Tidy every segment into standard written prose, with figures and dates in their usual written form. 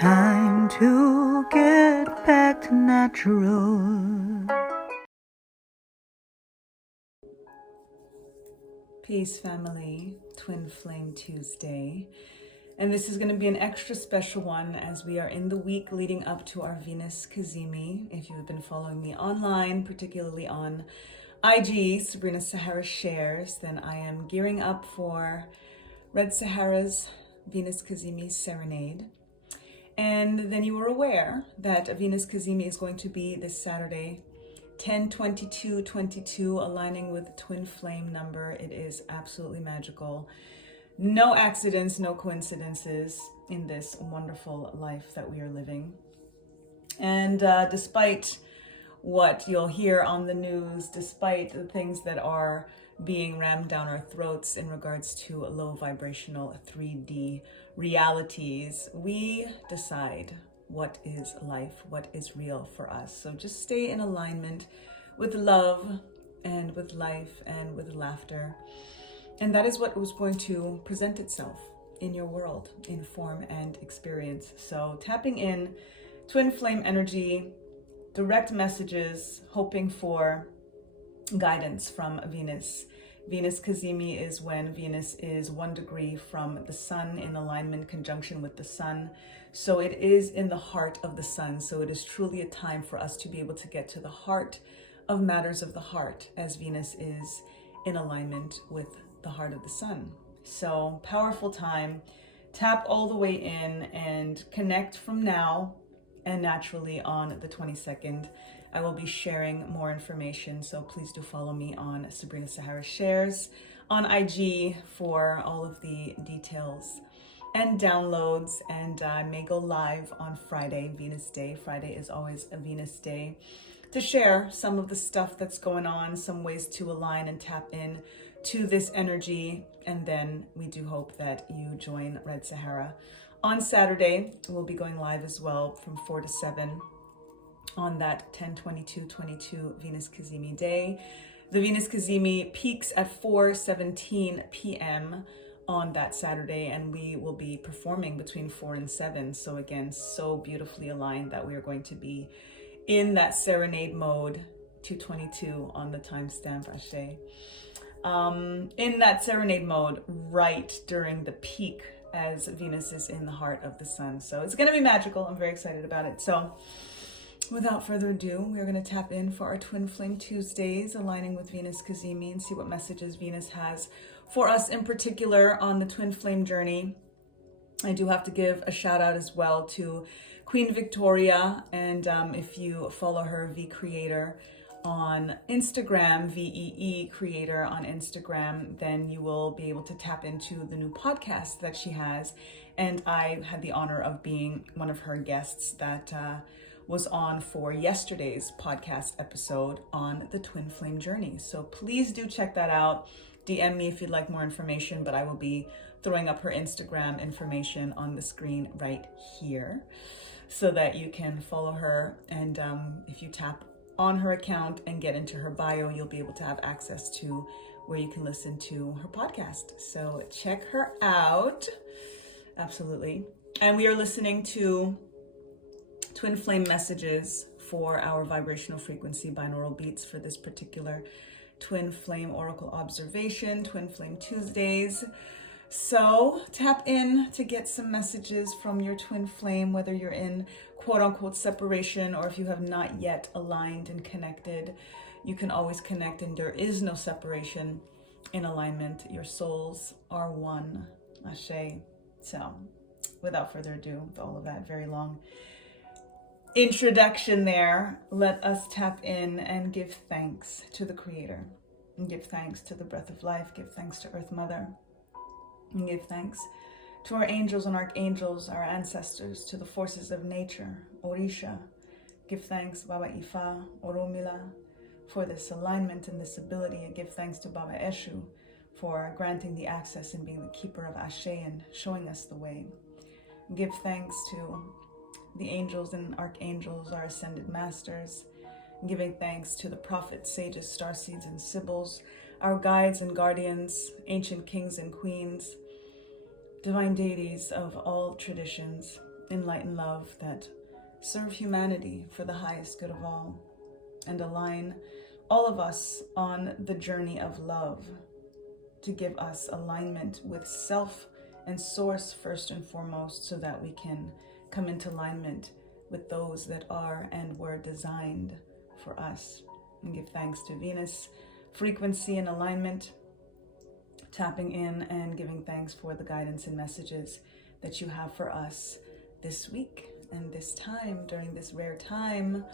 Time to get back to natural. Peace, family. Twin Flame Tuesday. And this is going to be an extra special one as we are in the week leading up to our Venus Cazimi. If you have been following me online, particularly on IG, Sabrina Sahara Shares, then I am gearing up for Red Sahara's Venus Cazimi Serenade. And then you were aware that Venus Cazimi is going to be this Saturday, 10/22/22, aligning with the twin flame number. It is absolutely magical. No accidents, no coincidences in this wonderful life that we are living. And despite what you'll hear on the news, despite the things that are being rammed down our throats in regards to low vibrational 3D realities, we decide what is life, what is real for us. So just stay in alignment with love and with life and with laughter. And that is what was going to present itself in your world in form and experience. So tapping in twin flame energy, direct messages, hoping for guidance from Venus. Venus Cazimi is when Venus is 1 degree from the sun in alignment conjunction with the sun. So it is in the heart of the sun. So it is truly a time for us to be able to get to the heart of matters of the heart as Venus is in alignment with the heart of the sun. So powerful time. Tap all the way in and connect from now and naturally on the 22nd. I will be sharing more information, so please do follow me on Sabrina Sahara Shares on IG for all of the details and downloads. And I may go live on Friday, Venus Day. Friday is always a Venus Day, to share some of the stuff that's going on, some ways to align and tap in to this energy. And then we do hope that you join Red Sahara on Saturday. We'll be going live as well from 4 to 7 on that 10/22/22 Venus Cazimi day. The Venus Cazimi peaks at 4:17 p.m. on that Saturday, and we will be performing between 4 and 7. So again, so beautifully aligned that we are going to be in that serenade mode, 2:22 on the timestamp, Ashe. In that serenade mode right during the peak as Venus is in the heart of the sun. So it's going to be magical. I'm very excited about it. So without further ado, we're going to tap in for our Twin Flame Tuesdays, aligning with Venus Cazimi, and see what messages Venus has for us in particular on the Twin Flame journey. I do have to give a shout out as well to Queen Victoria. And if you follow her, V Creator, on Instagram, VEE Creator on Instagram, then you will be able to tap into the new podcast that she has. And I had the honor of being one of her guests that was on for yesterday's podcast episode on the Twin Flame journey. So please do check that out. DM me if you'd like more information, but I will be throwing up her Instagram information on the screen right here so that you can follow her. And if you tap on her account and get into her bio, you'll be able to have access to where you can listen to her podcast. So check her out. Absolutely. And we are listening to Twin Flame messages for our vibrational frequency binaural beats for this particular Twin Flame Oracle observation, Twin Flame Tuesdays. So tap in to get some messages from your twin flame, whether you're in quote unquote separation or if you have not yet aligned and connected. You can always connect, and there is no separation in alignment. Your souls are one. Ashe. So without further ado, with all of that very long introduction there, let us tap in and give thanks to the Creator, and give thanks to the breath of life, give thanks to Earth Mother, and give thanks to our angels and archangels, our ancestors, to the forces of nature, Orisha. Give thanks, Baba Ifa, Oromila, for this alignment and this ability. And give thanks to Baba Eshu for granting the access and being the keeper of Ashe and showing us the way. Give thanks to the angels and archangels, our ascended masters. Giving thanks to the prophets, sages, starseeds, and sibyls, our guides and guardians, ancient kings and queens, divine deities of all traditions, in light and love that serve humanity for the highest good of all, and align all of us on the journey of love to give us alignment with self and source first and foremost, so that we can come into alignment with those that are and were designed for us. And give thanks to Venus frequency and alignment, tapping in and giving thanks for the guidance and messages that you have for us this week and this time, during this rare time.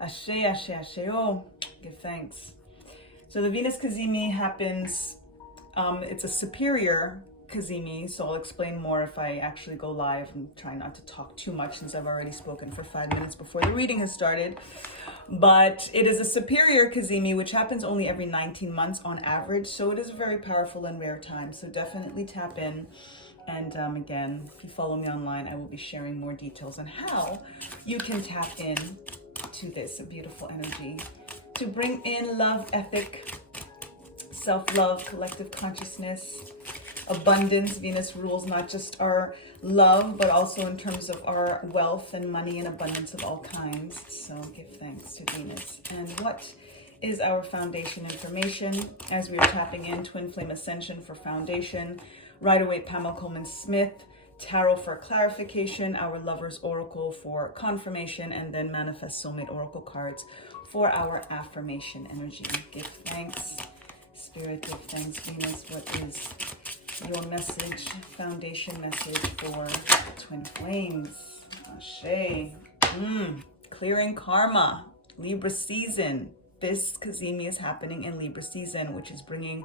Ashe, ashe, ashe, oh, give thanks. So the Venus Cazimi happens, it's a superior Cazimi, so I'll explain more if I actually go live and try not to talk too much since I've already spoken for 5 minutes before the reading has started. But it is a superior Cazimi, which happens only every 19 months on average, so it is a very powerful and rare time, so definitely tap in. And again, if you follow me online, I will be sharing more details on how you can tap in to this beautiful energy to bring in love, ethic, self-love, collective consciousness, abundance. Venus rules not just our love, but also in terms of our wealth and money and abundance of all kinds. So give thanks to Venus. And what is our foundation information as we are tapping in? Twin Flame Ascension for foundation, Rider-Waite Pamela Coleman Smith, Tarot for clarification, our Lover's Oracle for confirmation, and then Manifest Soulmate Oracle cards for our affirmation energy. Give thanks, Spirit, give thanks, Venus. What is your message, foundation message for Twin Flames? Ashe. Clearing karma, Libra season. This Cazimi is happening in Libra season, which is bringing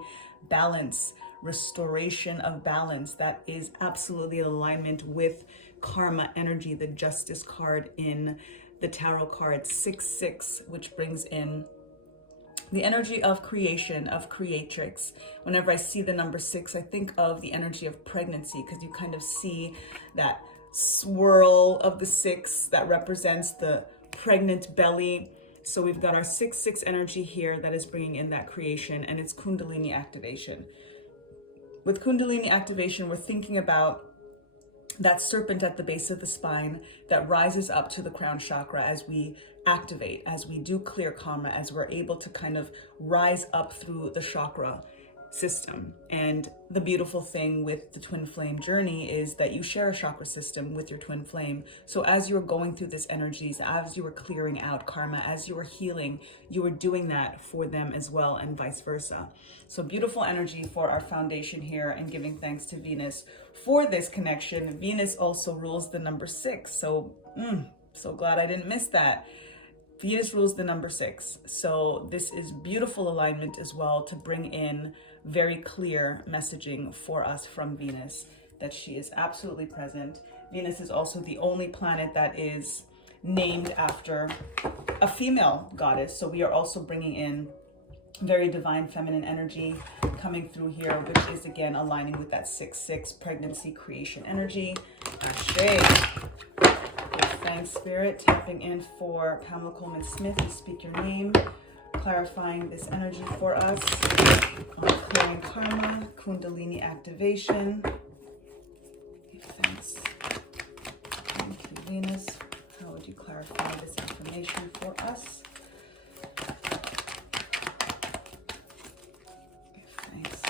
balance, restoration of balance. That is absolutely in alignment with karma energy, the Justice card in the tarot card 6-6, which brings in the energy of creation, of creatrix. Whenever I see the number 6, I think of the energy of pregnancy, because you kind of see that swirl of the 6 that represents the pregnant belly. So we've got our 6-6 energy here that is bringing in that creation, and it's Kundalini activation. With Kundalini activation, we're thinking about that serpent at the base of the spine that rises up to the crown chakra as we activate, as we do clear karma, as we're able to kind of rise up through the chakra system. And the beautiful thing with the twin flame journey is that you share a chakra system with your twin flame. So as you're going through this energies, as you were clearing out karma, as you were healing, you were doing that for them as well, and vice versa. So beautiful energy for our foundation here, and giving thanks to Venus for this connection. Venus also rules the number 6. So so glad I didn't miss that. Venus rules the number 6. So this is beautiful alignment as well to bring in very clear messaging for us from Venus, that she is absolutely present. Venus is also the only planet that is named after a female goddess. So we are also bringing in very divine feminine energy coming through here, which is again aligning with that 6-6 pregnancy creation energy. Ashe. Thanks, Spirit. Tapping in for Pamela Coleman Smith. You speak your name, clarifying this energy for us on clearing karma, Kundalini activation. Give thanks. Thank you, Venus. How would you clarify this information for us? Give thanks.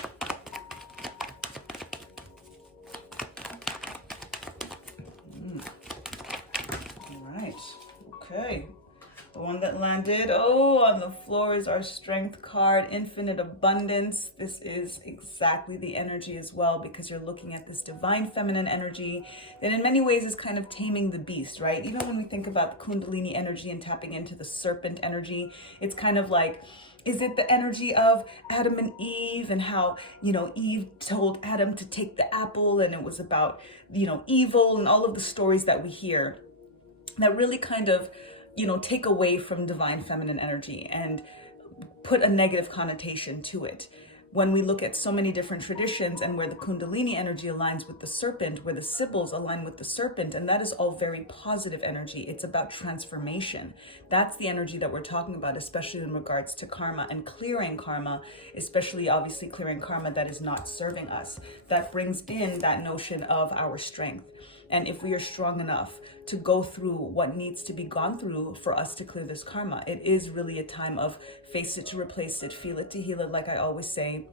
Okay, the one that landed, on the floor is our Strength card, Infinite Abundance. This is exactly the energy as well, because you're looking at this divine feminine energy that in many ways is kind of taming the beast, right? Even when we think about the Kundalini energy and tapping into the serpent energy, it's kind of like, is it the energy of Adam and Eve, and how, Eve told Adam to take the apple, and it was about, evil, and all of the stories that we hear that really kind of, take away from divine feminine energy and put a negative connotation to it. When we look at so many different traditions, and where the Kundalini energy aligns with the serpent, where the Sibyls align with the serpent, and that is all very positive energy. It's about transformation. That's the energy that we're talking about, especially in regards to karma and clearing karma, especially obviously clearing karma that is not serving us. That brings in that notion of our strength. And if we are strong enough to go through what needs to be gone through for us to clear this karma, it is really a time of face it to replace it, feel it to heal it, like I always say,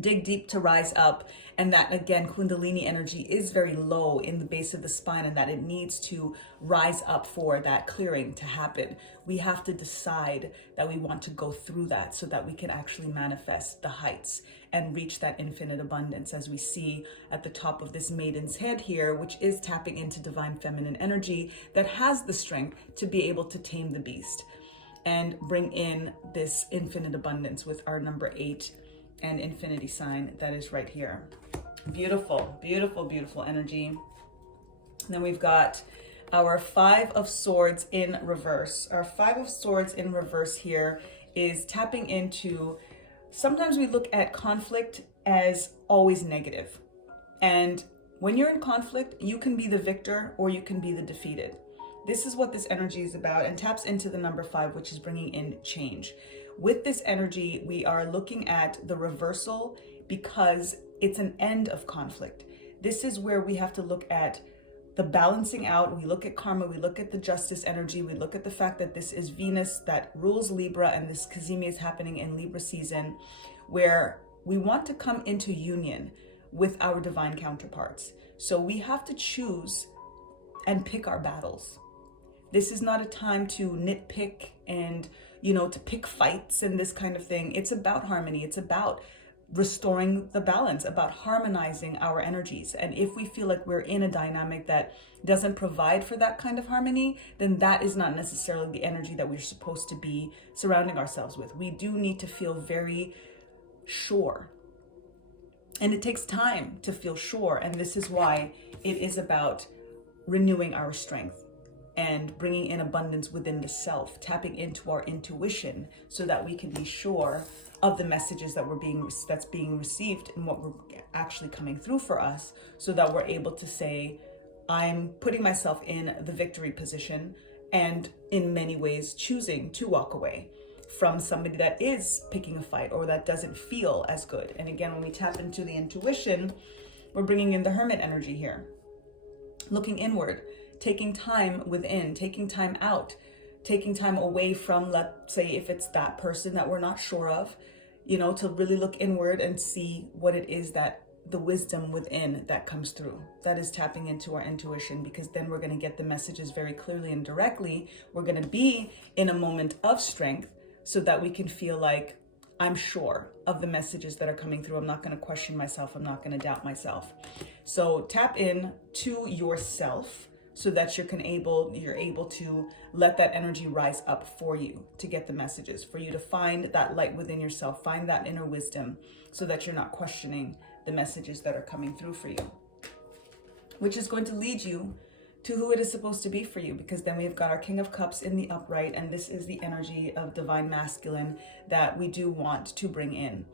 dig deep to rise up. And that, again, Kundalini energy is very low in the base of the spine, and that it needs to rise up for that clearing to happen. We have to decide that we want to go through that so that we can actually manifest the heights and reach that infinite abundance, as we see at the top of this maiden's head here, which is tapping into divine feminine energy that has the strength to be able to tame the beast and bring in this infinite abundance with our number 8 and infinity sign that is right here. Beautiful, beautiful, beautiful energy. And then we've got our 5 of Swords in reverse. Our 5 of Swords in reverse here is tapping into, sometimes we look at conflict as always negative. And when you're in conflict, you can be the victor or you can be the defeated. This is what this energy is about, and taps into the number 5, which is bringing in change. With this energy, we are looking at the reversal because it's an end of conflict. This is where we have to look at the balancing out. We look at karma, we look at the justice energy, we look at the fact that this is Venus that rules Libra, and this Cazimi is happening in Libra season, where we want to come into union with our divine counterparts. So we have to choose and pick our battles. This is not a time to nitpick and, to pick fights and this kind of thing. It's about harmony. It's about restoring the balance, about harmonizing our energies. And if we feel like we're in a dynamic that doesn't provide for that kind of harmony, then that is not necessarily the energy that we're supposed to be surrounding ourselves with. We do need to feel very sure. And it takes time to feel sure. And this is why it is about renewing our strength and bringing in abundance within the self, tapping into our intuition so that we can be sure of the messages that's being received and what we're actually coming through for us, so that we're able to say, I'm putting myself in the victory position and in many ways choosing to walk away from somebody that is picking a fight or that doesn't feel as good. And again, when we tap into the intuition, we're bringing in the Hermit energy here, looking inward, taking time within, taking time out, taking time away from, let's say, if it's that person that we're not sure of, to really look inward and see what it is, that the wisdom within that comes through. That is tapping into our intuition, because then we're going to get the messages very clearly and directly. We're going to be in a moment of strength so that we can feel like, I'm sure of the messages that are coming through. I'm not going to question myself. I'm not going to doubt myself. So tap in to yourself so that you're able to let that energy rise up for you to get the messages, for you to find that light within yourself, find that inner wisdom, so that you're not questioning the messages that are coming through for you, which is going to lead you to who it is supposed to be for you. Because then we've got our King of Cups in the upright, and this is the energy of divine masculine that we do want to bring in.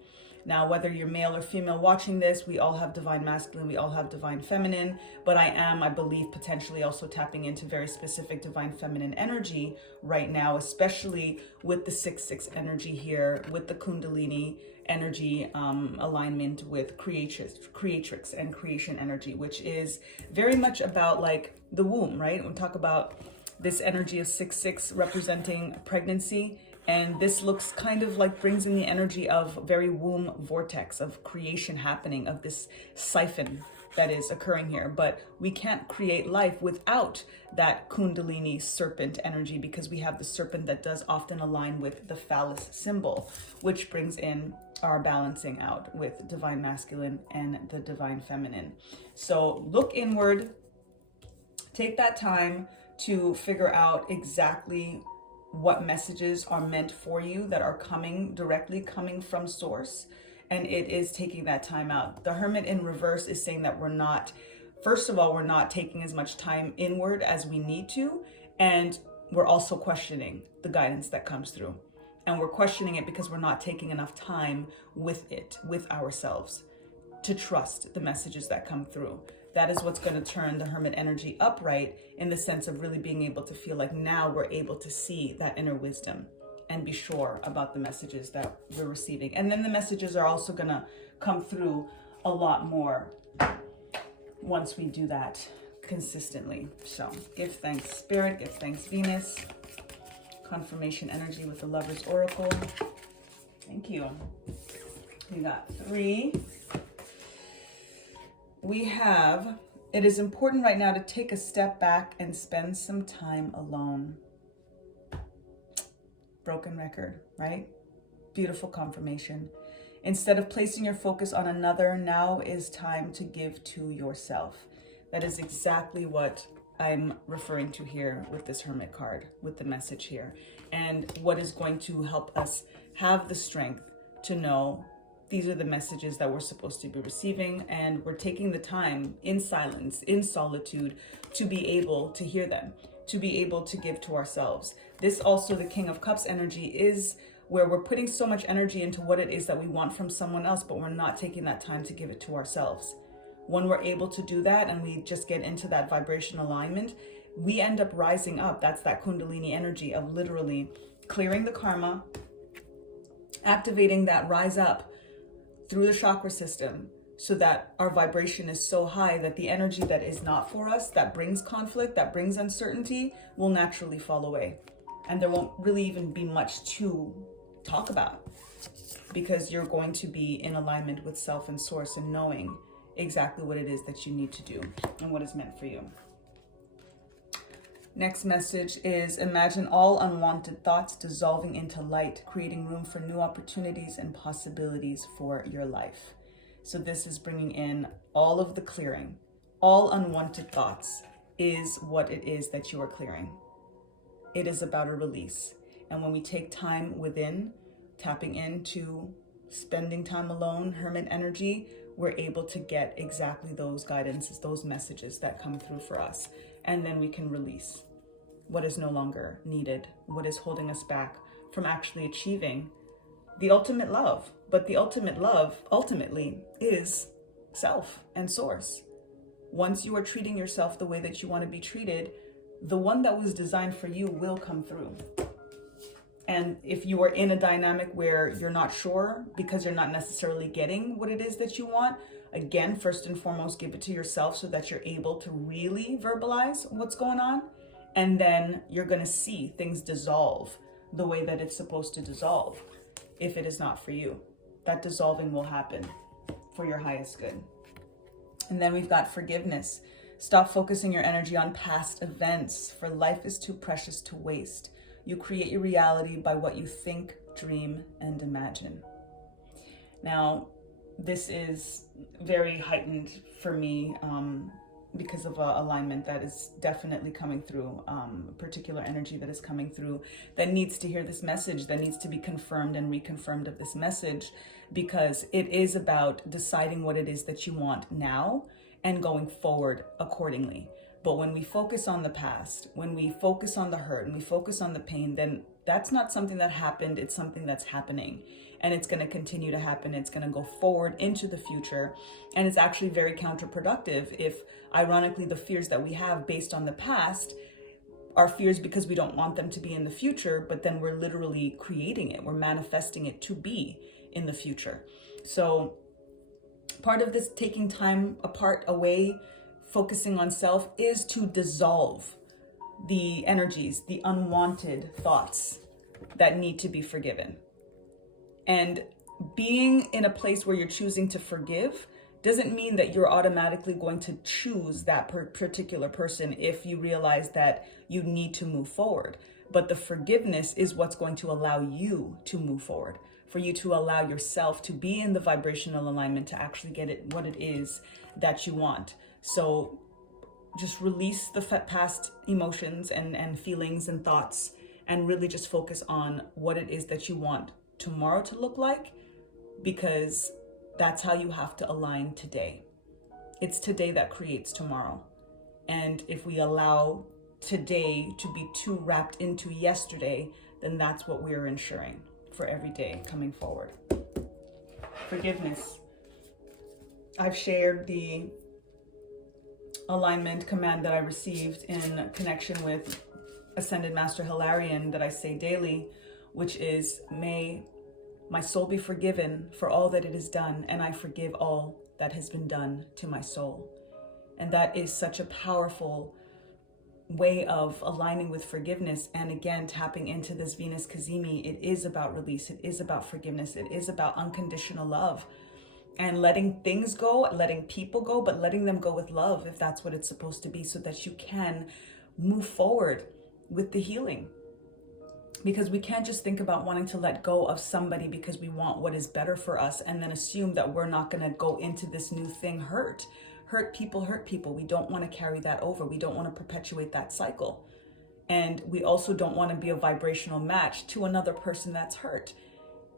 Now, whether you're male or female watching this, we all have divine masculine, we all have divine feminine, but I believe, potentially also tapping into very specific divine feminine energy right now, especially with the 6-6 energy here, with the Kundalini energy alignment with creatrix and creation energy, which is very much about like the womb, right? We talk about this energy of 6-6 representing pregnancy. And this looks kind of like brings in the energy of very womb vortex of creation happening, of this siphon that is occurring here. But we can't create life without that Kundalini serpent energy, because we have the serpent that does often align with the phallus symbol, which brings in our balancing out with divine masculine and the divine feminine. So look inward, take that time to figure out exactly what messages are meant for you that are directly coming from source. And it is taking that time out. The Hermit in reverse is saying that we're not taking as much time inward as we need to. And we're also questioning the guidance that comes through. And we're questioning it because we're not taking enough time with ourselves to trust the messages that come through. That is what's going to turn the Hermit energy upright, in the sense of really being able to feel like now we're able to see that inner wisdom and be sure about the messages that we're receiving. And then the messages are also going to come through a lot more once we do that consistently. So give thanks, Spirit, give thanks, Venus. Confirmation energy with the Lover's Oracle. Thank you. We got 3. We have, it is important right now to take a step back and spend some time alone. Broken record, right? Beautiful confirmation. Instead of placing your focus on another, now is time to give to yourself. That is exactly what I'm referring to here with this Hermit card, with the message here. And what is going to help us have the strength to know these are the messages that we're supposed to be receiving, and we're taking the time in silence, in solitude, to be able to hear them, to be able to give to ourselves. This also, the King of Cups energy, is where we're putting so much energy into what it is that we want from someone else, but we're not taking that time to give it to ourselves. When we're able to do that and we just get into that vibration alignment, we end up rising up. That's that Kundalini energy of literally clearing the karma, activating that rise up through the chakra system, so that our vibration is so high that the energy that is not for us, that brings conflict, that brings uncertainty, will naturally fall away. And there won't really even be much to talk about, because you're going to be in alignment with self and source and knowing exactly what it is that you need to do and what is meant for you. Next message is, imagine all unwanted thoughts dissolving into light, creating room for new opportunities and possibilities for your life. So this is bringing in all of the clearing. All unwanted thoughts is what it is that you are clearing. It is about a release. And when we take time within, tapping into spending time alone, Hermit energy, we're able to get exactly those guidances, those messages that come through for us. And then we can release what is no longer needed, what is holding us back from actually achieving the ultimate love. But the ultimate love ultimately is self and source. Once you are treating yourself the way that you want to be treated, the one that was designed for you will come through. And if you are in a dynamic where you're not sure because you're not necessarily getting what it is that you want, again, first and foremost, give it to yourself so that you're able to really verbalize what's going on. And then you're going to see things dissolve the way that it's supposed to dissolve. If it is not for you, that dissolving will happen for your highest good. And then we've got forgiveness. Stop focusing your energy on past events, for life is too precious to waste. You create your reality by what you think, dream, and imagine. Now, this is very heightened for me because of alignment that is definitely coming through, a particular energy that is coming through that needs to hear this message, that needs to be confirmed and reconfirmed of this message, because it is about deciding what it is that you want now and going forward accordingly. But when we focus on the past, when we focus on the hurt and we focus on the pain, then that's not something that happened. It's something that's happening, and it's going to continue to happen. It's going to go forward into the future. And it's actually very counterproductive if, ironically, the fears that we have based on the past are fears because we don't want them to be in the future, but then we're literally creating it. We're manifesting it to be in the future. So part of this taking time apart, away, focusing on self, is to dissolve the energies, the unwanted thoughts that need to be forgiven. And being in a place where you're choosing to forgive doesn't mean that you're automatically going to choose that particular person if you realize that you need to move forward. But the forgiveness is what's going to allow you to move forward, for you to allow yourself to be in the vibrational alignment to actually get it what it is that you want. So just release the past emotions and feelings and thoughts, and really just focus on what it is that you want tomorrow to look like, because that's how you have to align today. It's today that creates tomorrow. And if we allow today to be too wrapped into yesterday, then that's what we're ensuring for every day coming forward. Forgiveness. I've shared the alignment command that I received in connection with Ascended Master Hilarion that I say daily, which is, may my soul be forgiven for all that it has done, and I forgive all that has been done to my soul. And that is such a powerful way of aligning with forgiveness. And again, tapping into this Venus Cazimi, it is about release. It is about forgiveness. It is about unconditional love and letting things go, letting people go, but letting them go with love, if that's what it's supposed to be, so that you can move forward with the healing. Because we can't just think about wanting to let go of somebody because we want what is better for us and then assume that we're not going to go into this new thing hurt. Hurt people. We don't want to carry that over. We don't want to perpetuate that cycle. And we also don't want to be a vibrational match to another person that's hurt.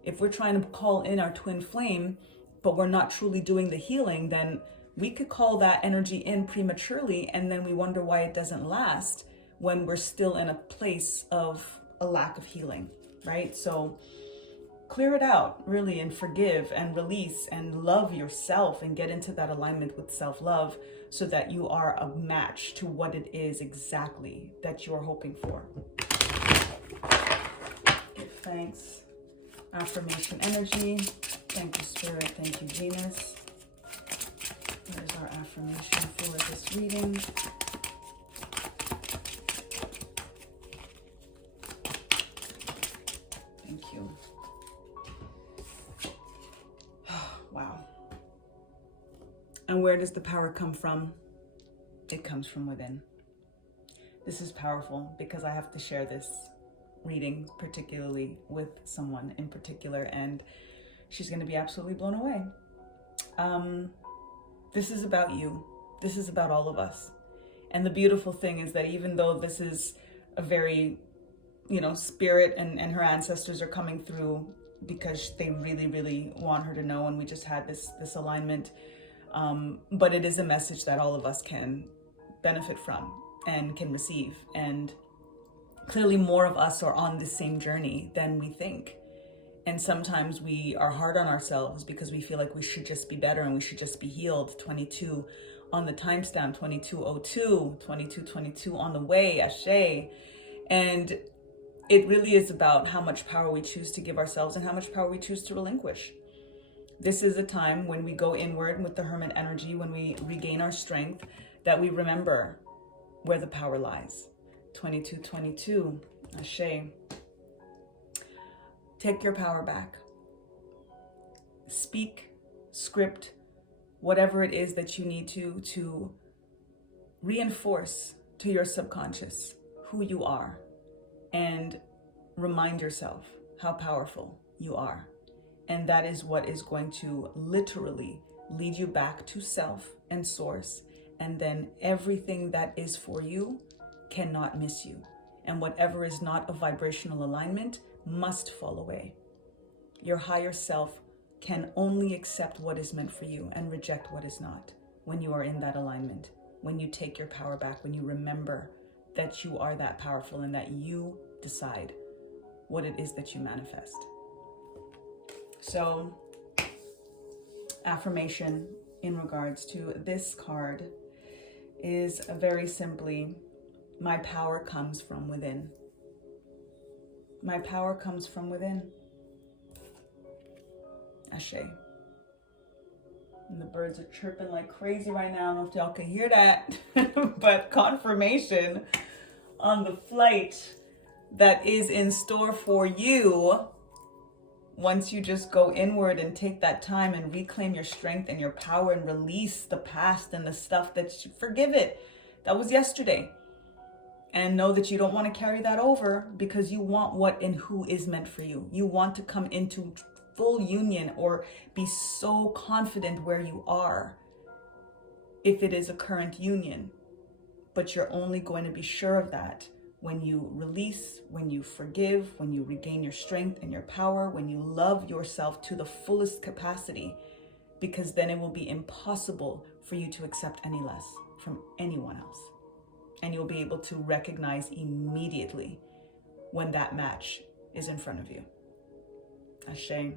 If we're trying to call in our twin flame, but we're not truly doing the healing, then we could call that energy in prematurely, and then we wonder why it doesn't last when we're still in a place of a lack of healing, right? So clear it out, really, and forgive and release and love yourself and get into that alignment with self-love so that you are a match to what it is exactly that you're hoping for. Give thanks. Affirmation energy. Thank you, Spirit. Thank you, Venus. There's our affirmation for this reading. Thank you. Wow. And where does the power come from? It comes from within. This is powerful because I have to share this reading particularly with someone in particular, and she's going to be absolutely blown away. This is about you. This is about all of us. And the beautiful thing is that even though this is a very, Spirit and her ancestors are coming through because they really, really want her to know, and we just had this alignment, but it is a message that all of us can benefit from and can receive. And clearly more of us are on the same journey than we think. And sometimes we are hard on ourselves because we feel like we should just be better and we should just be healed. 22 on the timestamp, 2202, 2222 on the way, Ashe. And it really is about how much power we choose to give ourselves and how much power we choose to relinquish. This is a time when we go inward with the Hermit energy, when we regain our strength, that we remember where the power lies. 2222, Ashe. Take your power back. Speak, script, whatever it is that you need to reinforce to your subconscious who you are, and remind yourself how powerful you are. And that is what is going to literally lead you back to self and source. And then everything that is for you cannot miss you. And whatever is not a vibrational alignment must fall away. Your higher self can only accept what is meant for you and reject what is not when you are in that alignment, when you take your power back, when you remember that you are that powerful and that you decide what it is that you manifest. So, affirmation in regards to this card is very simply, my power comes from within. My power comes from within. Ashe. And the birds are chirping like crazy right now. I don't know if y'all can hear that, but confirmation on the flight that is in store for you once you just go inward and take that time and reclaim your strength and your power and release the past and the stuff that you forgive it. That was yesterday. And know that you don't want to carry that over because you want what and who is meant for you. You want to come into full union or be so confident where you are if it is a current union. But you're only going to be sure of that when you release, when you forgive, when you regain your strength and your power, when you love yourself to the fullest capacity, because then it will be impossible for you to accept any less from anyone else. And you'll be able to recognize immediately when that match is in front of you. Ashe.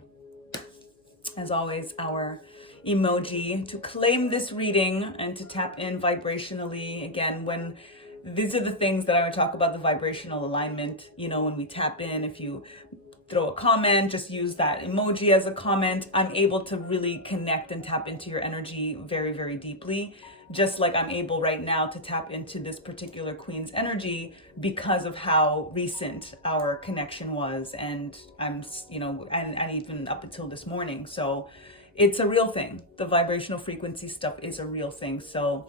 As always, our emoji to claim this reading and to tap in vibrationally. Again, when these are the things that I would talk about, the vibrational alignment. When we tap in, if you throw a comment, just use that emoji as a comment. I'm able to really connect and tap into your energy very, very deeply. just like I'm able right now to tap into this particular queen's energy because of how recent our connection was. And I'm, and even up until this morning. So it's a real thing. The vibrational frequency stuff is a real thing. So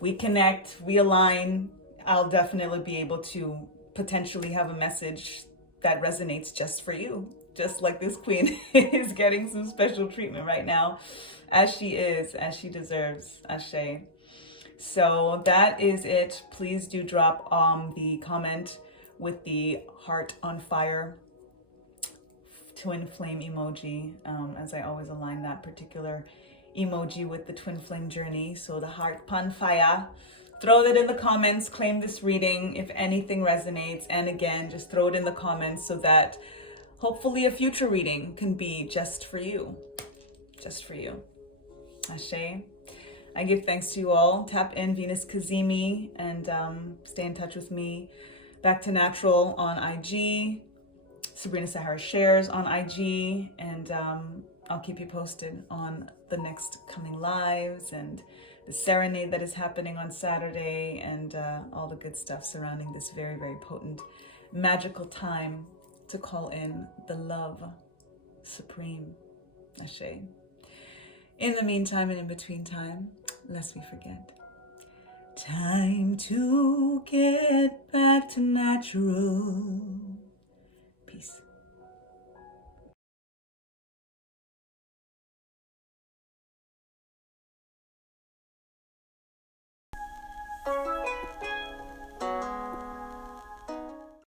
we connect, we align, I'll definitely be able to potentially have a message that resonates just for you. Just like this queen is getting some special treatment right now, as she deserves, Ashe. So that is it. Please do drop the comment with the heart on fire twin flame emoji, as I always align that particular emoji with the twin flame journey. So the heart pan fire. Throw that in the comments, claim this reading if anything resonates. And again, just throw it in the comments so that hopefully a future reading can be just for you. Just for you. Ashe. I give thanks to you all. Tap in Venus Cazimi and stay in touch with me. Back to Natural on IG. Sabrina Sahara Shares on IG. And I'll keep you posted on the next coming lives and the serenade that is happening on Saturday and all the good stuff surrounding this very, very potent, magical time to call in the love supreme. Ashe. In the meantime and in between time, lest we forget, time to get back to natural. Peace.